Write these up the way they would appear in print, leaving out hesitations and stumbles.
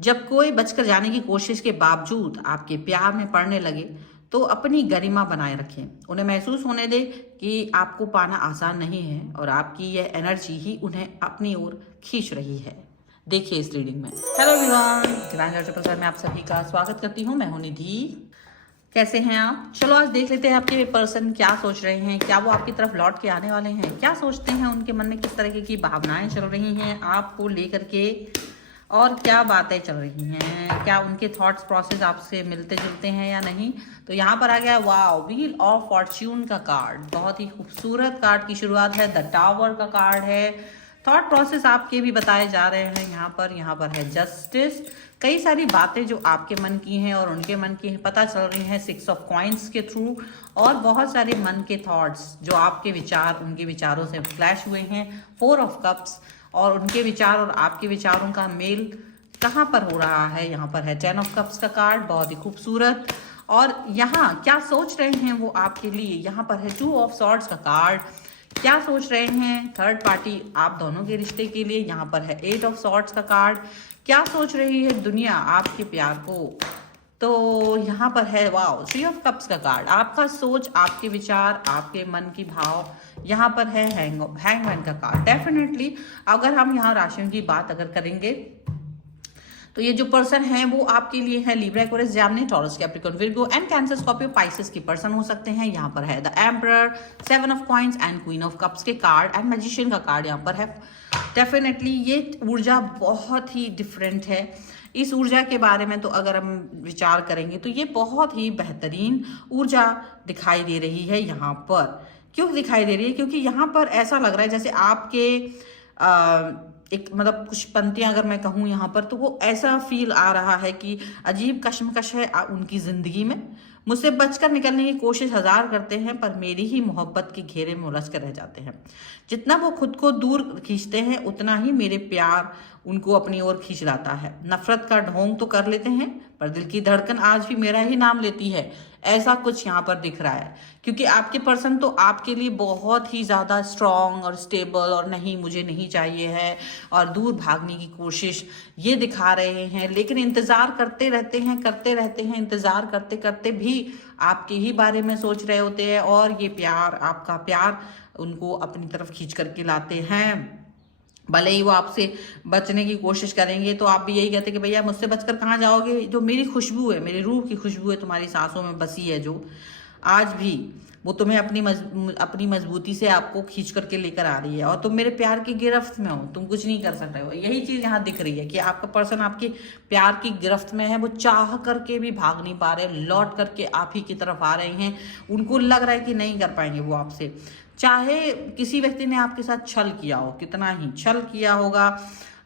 जब कोई बचकर जाने की कोशिश के बावजूद आपके प्यार में पड़ने लगे तो अपनी गरिमा बनाए रखें। उन्हें महसूस होने दें कि आपको पाना आसान नहीं है और आपकी यह एनर्जी ही उन्हें अपनी ओर खींच रही है। देखिए इस रीडिंग में। हेलो एवरीवन, डिवाइन एनर्जी प्रसार में आप सभी का स्वागत करती हूँ। मैं हूँ निधि। कैसे हैं आप? चलो आज देख लेते हैं आपके पर्सन क्या सोच रहे हैं। क्या वो आपकी तरफ लौट के आने वाले हैं? क्या सोचते हैं? उनके मन में किस तरह की भावनाएं चल रही हैं आपको लेकर के, और क्या बातें चल रही हैं? क्या उनके थॉट्स प्रोसेस आपसे मिलते जुलते हैं या नहीं? तो यहाँ पर आ गया वाओ, व्हील ऑफ फॉर्च्यून का कार्ड। बहुत ही खूबसूरत कार्ड की शुरुआत है। द टावर का कार्ड है। थॉट प्रोसेस आपके भी बताए जा रहे हैं यहाँ पर है जस्टिस। कई सारी बातें जो आपके मन की हैं और उनके मन की हैं पता चल रही हैं 6 ऑफ कॉइंस के थ्रू, और बहुत सारे मन के थॉट्स जो आपके विचार उनके विचारों से फ्लैश हुए हैं। 4 ऑफ कप्स, और उनके विचार और आपके विचारों का मेल कहाँ पर हो रहा है? यहाँ पर है 10 ऑफ कप्स का कार्ड, बहुत ही खूबसूरत। और यहाँ क्या सोच रहे हैं वो आपके लिए? यहाँ पर है 2 ऑफ सॉर्ड्स का कार्ड। क्या सोच रहे हैं थर्ड पार्टी आप दोनों के रिश्ते के लिए? यहाँ पर है 8 ऑफ सॉर्ड्स का कार्ड। क्या सोच रही है दुनिया आपके प्यार को? तो यहाँ पर है वाओ, 3 ऑफ कप्स का कार्ड। आपका सोच, आपके विचार, आपके मन की भाव। यहाँ पर है हैंगमैन का कार्ड। डेफिनेटली अगर हम यहाँ राशियों की बात अगर करेंगे तो ये जो पर्सन है वो आपके लिए है Libra, Aquarius, Gemini, taurus, Capricorn, Virgo and cancer, Scorpio, Pisces के पर्सन हो सकते हैं। यहाँ पर है the emperor, 7 of coins and queen of cups के कार्ड एंड मैजिशियन का कार्ड यहाँ पर है। डेफिनेटली ये ऊर्जा बहुत ही डिफरेंट है। इस ऊर्जा के बारे में तो अगर हम विचार करेंगे तो ये बहुत ही बेहतरीन ऊर्जा दिखाई दे रही है यहाँ पर। क्यों दिखाई दे रही है? क्योंकि यहाँ पर ऐसा लग रहा है जैसे आपके एक मतलब कुछ पंक्तियां अगर मैं कहूँ यहाँ पर, तो वो ऐसा फील आ रहा है कि अजीब कश्मकश है उनकी जिंदगी में। मुझसे बचकर निकलने की कोशिश हजार करते हैं पर मेरी ही मोहब्बत के घेरे में उलझ कर रह जाते हैं। जितना वो खुद को दूर खींचते हैं उतना ही मेरे प्यार उनको अपनी ओर खींच लाता है। नफरत का ढोंग तो कर लेते हैं पर दिल की धड़कन आज भी मेरा ही नाम लेती है। ऐसा कुछ यहाँ पर दिख रहा है क्योंकि आपके पर्सन तो आपके लिए बहुत ही ज़्यादा स्ट्रॉन्ग और स्टेबल और नहीं मुझे नहीं चाहिए है और दूर भागने की कोशिश ये दिखा रहे हैं, लेकिन इंतज़ार करते रहते हैं इंतज़ार करते करते भी आपके ही बारे में सोच रहे होते हैं और ये प्यार, आपका प्यार उनको अपनी तरफ खींच करके लाते हैं। भले ही वो आपसे बचने की कोशिश करेंगे तो आप भी यही कहते कि भैया मुझसे बचकर कहाँ जाओगे? जो मेरी खुशबू है, मेरी रूह की खुशबू है, तुम्हारी सांसों में बसी है जो, आज भी वो तुम्हें अपनी मजबूती से आपको खींच करके लेकर आ रही है और तुम मेरे प्यार की गिरफ्त में हो। तुम कुछ नहीं कर सकते हो। यही चीज यहाँ दिख रही है कि आपका पर्सन आपके प्यार की गिरफ्त में है। वो चाह करके भी भाग नहीं पा रहे, लौट करके आप ही की तरफ आ रहे हैं। उनको लग रहा है कि नहीं कर पाएंगे वो आपसे, चाहे किसी व्यक्ति ने आपके साथ छल किया हो, कितना ही छल किया होगा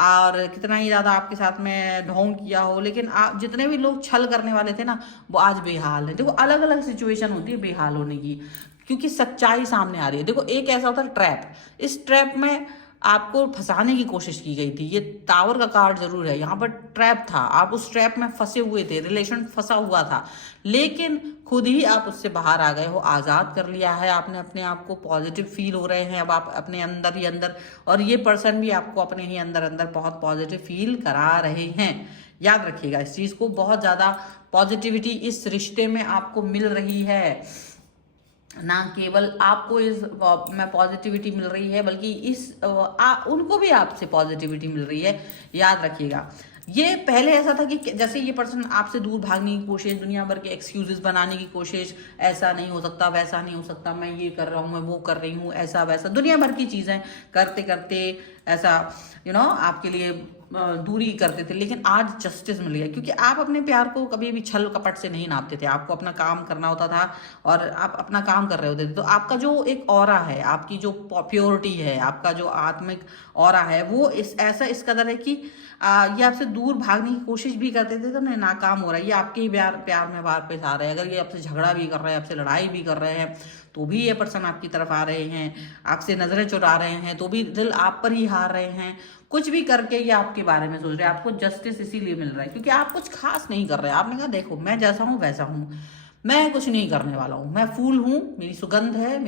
और कितना ही ज़्यादा आपके साथ में ढोंग किया हो, लेकिन आप जितने भी लोग छल करने वाले थे ना वो आज बेहाल है। देखो अलग अलग सिचुएशन होती है बेहाल होने की, क्योंकि सच्चाई सामने आ रही है। देखो एक ऐसा होता है ट्रैप, इस ट्रैप में आपको फंसाने की कोशिश की गई थी। ये टावर का कार्ड जरूर है, यहाँ पर ट्रैप था, आप उस ट्रैप में फंसे हुए थे, रिलेशन फंसा हुआ था, लेकिन खुद ही आप उससे बाहर आ गए हो, आज़ाद कर लिया है आपने अपने आप को। पॉजिटिव फील हो रहे हैं अब आप अपने अंदर ही अंदर, और ये पर्सन भी आपको अपने ही अंदर अंदर बहुत पॉजिटिव फील करा रहे हैं। याद रखिएगा इस चीज़ को, बहुत ज़्यादा पॉजिटिविटी इस रिश्ते में आपको मिल रही है। ना केवल आपको इस में पॉजिटिविटी मिल रही है बल्कि उनको भी आपसे पॉजिटिविटी मिल रही है। याद रखिएगा ये पहले ऐसा था कि जैसे ये पर्सन आपसे दूर भागने की कोशिश, दुनिया भर के एक्सक्यूजेस बनाने की कोशिश, ऐसा नहीं हो सकता, वैसा नहीं हो सकता, मैं ये कर रहा हूँ, मैं वो कर रही हूँ, ऐसा वैसा दुनिया भर की चीज़ें करते करते ऐसा आपके लिए दूरी करते थे। लेकिन आज जस्टिस मिल गया क्योंकि आप अपने प्यार को कभी भी छल कपट से नहीं नापते थे। आपको अपना काम करना होता था और आप अपना काम कर रहे होते थे। तो आपका जो एक ऑरा है, आपकी जो प्योरिटी है, आपका जो आत्मिक ऑरा है वो इस कदर है कि ये आपसे दूर भागने की कोशिश भी करते थे तो नहीं, नाकाम हो रहा है। ये आपके ही प्यार में वापस आ रहे हैं। अगर ये आपसे झगड़ा भी कर रहे हैं, आपसे लड़ाई भी कर रहे हैं, तो भी ये पर्सन आपकी तरफ आ रहे हैं, आपसे नजरें चुरा रहे हैं, तो भी दिल आप पर ही हार रहे हैं। कुछ भी करके ये आपके बारे में सोच रहे हैं। आपको जस्टिस इसीलिए मिल रहा है क्योंकि आप कुछ खास नहीं कर रहे हैं। आपने कहा देखो मैं जैसा हूँ वैसा हूँ, मैं कुछ नहीं करने वाला हूँ, मैं फूल हूँ, मेरी सुगंध है,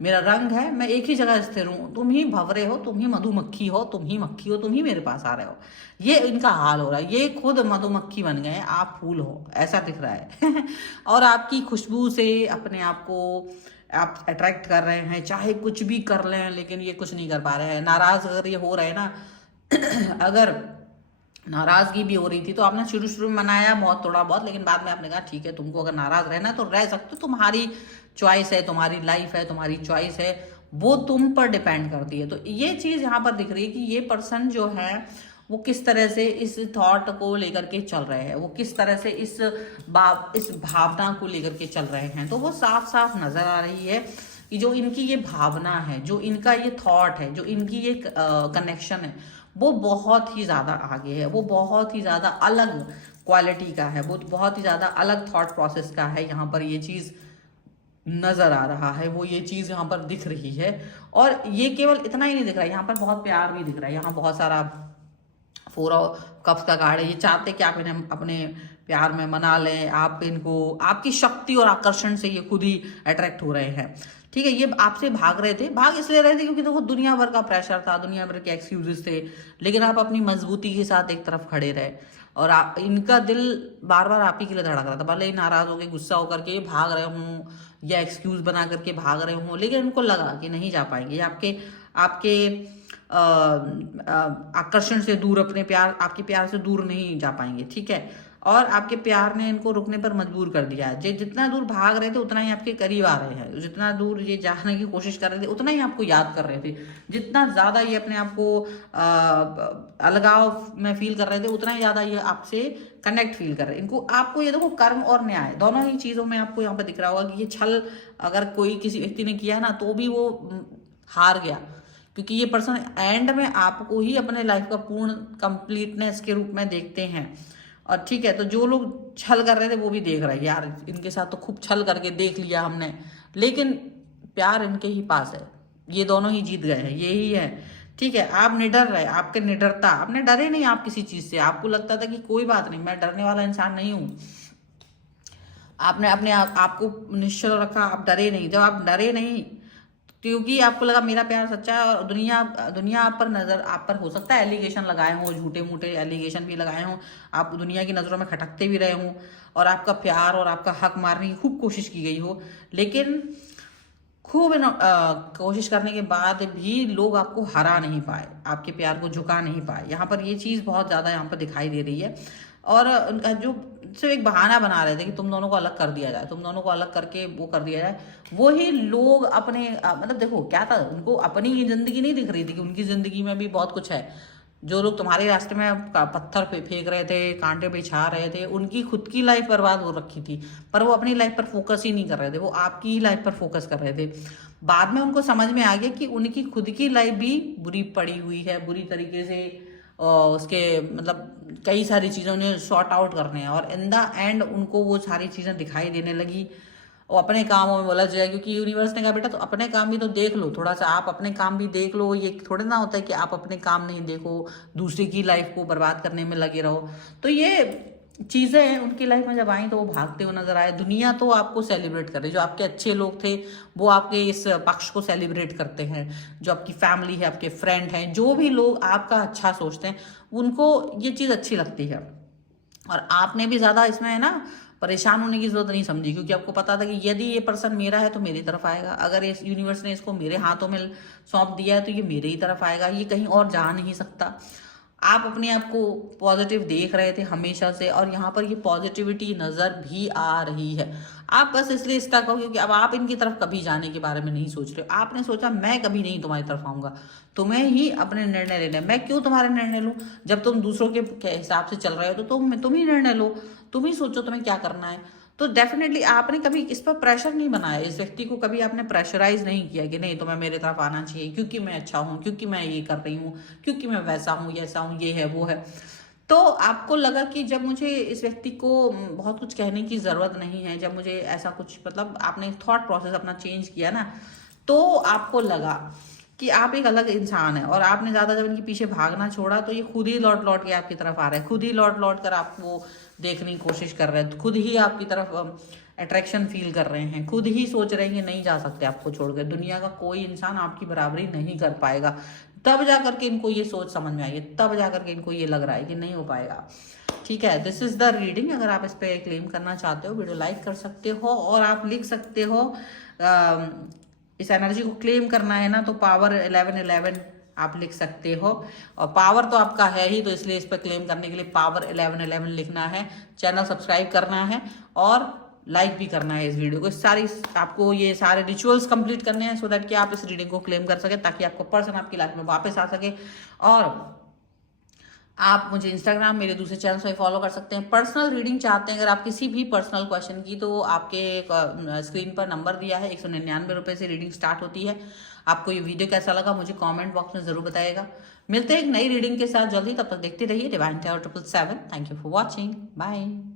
मेरा रंग है, मैं एक ही जगह स्थिर हूँ, तुम ही भंवरे हो, तुम ही मधुमक्खी हो, तुम ही मक्खी हो, तुम ही मेरे पास आ रहे हो। ये इनका हाल हो रहा है, ये खुद मधुमक्खी बन गए, आप फूल हो, ऐसा दिख रहा है। और आपकी खुशबू से अपने आप को आप अट्रैक्ट कर रहे हैं, चाहे कुछ भी कर लें, लेकिन ये कुछ नहीं कर पा रहे हैं। नाराज अगर ये हो रहे हैं ना, अगर नाराजगी भी हो रही थी तो आपने शुरू शुरू में मनाया बहुत, थोड़ा बहुत, लेकिन बाद में आपने कहा ठीक है, तुमको अगर नाराज रहना है तो रह सकते हो, तुम्हारी चॉइस है, तुम्हारी लाइफ है, तुम्हारी चॉइस है, वो तुम पर डिपेंड करती है। तो ये चीज यहाँ पर दिख रही है कि ये पर्सन जो है वो किस तरह से इस थॉट को लेकर के चल रहे हैं, वो किस तरह से इस भावना को लेकर के चल रहे हैं। तो वो साफ साफ नजर आ रही है कि जो इनकी ये भावना है, जो इनका ये थॉट है, जो इनकी ये कनेक्शन है, वो बहुत ही ज़्यादा आगे है, वो बहुत ही ज़्यादा अलग क्वालिटी का है, वो बहुत ही ज़्यादा अलग थॉट प्रोसेस का है। यहाँ पर ये चीज़ नज़र आ रहा है, वो ये चीज़ यहाँ पर दिख रही है। और ये केवल इतना ही नहीं दिख रहा है, यहाँ पर बहुत प्यार भी दिख रहा है, यहाँ बहुत सारा 4 कप्स का कार्ड है। ये चाहते कि आप इन्हें अपने प्यार में मना लें, आप इनको आपकी शक्ति और आकर्षण से ये खुद ही अट्रैक्ट हो रहे हैं। ठीक है, ये आपसे भाग रहे थे, भाग इसलिए रहे थे क्योंकि देखो दुनिया भर का प्रेशर था, दुनिया भर के एक्सक्यूजेस थे, लेकिन आप अपनी मजबूती के साथ एक तरफ खड़े रहे और आप इनका दिल बार बार आप ही के लिए धड़क रहा था। भले ही नाराज होकर गुस्सा होकर के भाग रहे हों या एक्सक्यूज बना करके भाग रहे हों, लेकिन इनको लगा कि नहीं जा पाएंगे, आपके आपके आकर्षण से दूर, अपने प्यार, आपके प्यार से दूर नहीं जा पाएंगे। ठीक है, और आपके प्यार ने इनको रुकने पर मजबूर कर दिया है। जितना दूर भाग रहे थे उतना ही आपके करीब आ रहे हैं, जितना दूर ये जाने की कोशिश कर रहे थे उतना ही आपको याद कर रहे थे, जितना ज़्यादा ये अपने आप को अलगाव में फील कर रहे थे उतना ही ज़्यादा ये आपसे कनेक्ट फील कर रहे हैं। इनको आपको ये देखो, कर्म और न्याय दोनों ही चीज़ों में आपको यहाँ पर दिख रहा होगा कि ये छल अगर कोई किसी व्यक्ति ने किया ना तो भी वो हार गया, क्योंकि ये पर्सन एंड में आपको ही अपने लाइफ का पूर्ण कंप्लीटनेस के रूप में देखते हैं। और ठीक है, तो जो लोग छल कर रहे थे वो भी देख रहे हैं यार इनके साथ तो खूब छल करके देख लिया हमने, लेकिन प्यार इनके ही पास है, ये दोनों ही जीत गए हैं, यही है। ठीक है, आप निडर रहे, आपके निडरता, आपने डरे नहीं आप किसी चीज से, आपको लगता था कि कोई बात नहीं, मैं डरने वाला इंसान नहीं हूं। आपने अपने आपको निश्चल रखा, आप डरे नहीं। जब आप डरे नहीं क्योंकि आपको लगा मेरा प्यार सच्चा है और दुनिया दुनिया आप पर हो सकता है एलिगेशन लगाए हों, झूठे मूठे एलिगेशन भी लगाए हों, आप दुनिया की नज़रों में खटकते भी रहे हों और आपका प्यार और आपका हक मारने की खूब कोशिश की गई हो, लेकिन खूब कोशिश करने के बाद भी लोग आपको हरा नहीं पाए, आपके प्यार को झुका नहीं पाए। यहाँ पर ये चीज़ बहुत ज़्यादा यहाँ पर दिखाई दे रही है। और उनका जो सिर्फ एक बहाना बना रहे थे कि तुम दोनों को अलग कर दिया जाए, तुम दोनों को अलग करके वो कर दिया जाए, वही लोग अपने मतलब देखो क्या था, उनको अपनी जिंदगी नहीं दिख रही थी कि उनकी जिंदगी में भी बहुत कुछ है। जो लोग तुम्हारे रास्ते में पत्थर फेंक रहे थे, कांटे बिछा रहे थे, उनकी खुद की लाइफ बर्बाद हो रखी थी, पर वो अपनी लाइफ पर फोकस ही नहीं कर रहे थे, वो आपकी ही लाइफ पर फोकस कर रहे थे। बाद में उनको समझ में आ गया कि उनकी खुद की लाइफ भी बुरी पड़ी हुई है, बुरी तरीके से उसके मतलब कई सारी चीज़ें उन्हें सॉर्ट आउट करने हैं, और इन द एंड उनको वो सारी चीज़ें दिखाई देने लगी। वो अपने कामों में बोला जाए, क्योंकि यूनिवर्स ने कहा बेटा तो अपने काम भी तो देख लो, थोड़ा सा आप अपने काम भी देख लो। ये थोड़े ना होता है कि आप अपने काम नहीं देखो, दूसरे की लाइफ को बर्बाद करने में लगे रहो। तो ये चीज़ें उनकी लाइफ में जब आई तो वो भागते हुए नजर आए। दुनिया तो आपको सेलिब्रेट कर रही, जो आपके अच्छे लोग थे वो आपके इस पक्ष को सेलिब्रेट करते हैं, जो आपकी फैमिली है, आपके फ्रेंड हैं, जो भी लोग आपका अच्छा सोचते हैं उनको ये चीज़ अच्छी लगती है। और आपने भी ज़्यादा इसमें है ना परेशान होने की जरूरत नहीं समझी, क्योंकि आपको पता था कि यदि ये पर्सन मेरा है तो मेरी तरफ आएगा, अगर इस यूनिवर्स ने इसको मेरे हाथों में सौंप दिया है तो ये मेरे ही तरफ आएगा, ये कहीं और जा नहीं सकता। आप अपने आप को पॉजिटिव देख रहे थे हमेशा से, और यहाँ पर ये पॉजिटिविटी नज़र भी आ रही है। आप बस इसलिए स्टक हो क्योंकि अब आप इनकी तरफ कभी जाने के बारे में नहीं सोच रहे। आपने सोचा मैं कभी नहीं तुम्हारी तरफ आऊँगा, तुम्हें ही अपने निर्णय लेने, मैं क्यों तुम्हारे निर्णय लूँ, जब तुम दूसरों के हिसाब से चल रहे हो तो तुम ही निर्णय लो, तुम ही सोचो तुम्हें क्या करना है। तो डेफिनेटली आपने कभी इस पर प्रेशर नहीं बनाया, इस व्यक्ति को कभी आपने प्रेशराइज नहीं किया कि नहीं तुम्हें मेरे तरफ आना चाहिए क्योंकि मैं अच्छा हूँ, क्योंकि मैं ये कर रही हूँ, क्योंकि मैं वैसा हूँ, ऐसा हूँ, ये है वो है। तो आपको लगा कि जब मुझे इस व्यक्ति को बहुत कुछ कहने की ज़रूरत नहीं है, जब मुझे ऐसा कुछ मतलब आपने थॉट प्रोसेस अपना चेंज किया ना, तो आपको लगा कि आप एक अलग इंसान है। और आपने ज़्यादा जब इनके पीछे भागना छोड़ा तो ये खुद ही लौट लौट के आपकी तरफ आ रहा है, खुद ही लौट लौट कर आपको देखने की कोशिश कर रहे हैं, खुद ही आपकी तरफ अट्रैक्शन फील कर रहे हैं, खुद ही सोच रहे हैं कि नहीं जा सकते आपको छोड़कर, दुनिया का कोई इंसान आपकी बराबरी नहीं कर पाएगा, तब जा करके इनको ये सोच समझ में आई है, तब जा करके इनको ये लग रहा है कि नहीं हो पाएगा। ठीक है, दिस इज द रीडिंग। अगर आप इस पे क्लेम करना चाहते हो, वीडियो लाइक कर सकते हो और आप लिख सकते हो इस एनर्जी को क्लेम करना है ना, तो पावर 1111 आप लिख सकते हो। और पावर तो आपका है ही, तो इसलिए इस पर क्लेम करने के लिए पावर 1111 लिखना है, चैनल सब्सक्राइब करना है और लाइक भी करना है इस वीडियो को। सारी आपको ये सारे रिचुअल्स कंप्लीट करने हैं, सो दैट कि आप इस रीडिंग को क्लेम कर सके, ताकि आपको पर्सन आपकी लाइफ में वापस आ सके। और आप मुझे इंस्टाग्राम मेरे दूसरे चैनल पे फॉलो कर सकते हैं। पर्सनल रीडिंग चाहते हैं अगर आप किसी भी पर्सनल क्वेश्चन की, तो आपके स्क्रीन पर नंबर दिया है, 199 रुपये से रीडिंग स्टार्ट होती है। आपको ये वीडियो कैसा लगा मुझे कमेंट बॉक्स में जरूर बताइएगा। मिलते हैं एक नई रीडिंग के साथ जल्दी, तब तक देखते रहिए divine tarot 777। Thank you for watching, bye.